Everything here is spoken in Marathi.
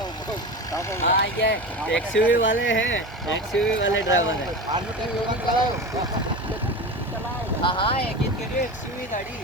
हाँ ये एक्सयूवी वाले हैं, एक्सयूवी वाले ड्राइवर हैं. हाँ हाँ एक करिए एक्सयूवी गाड़ी.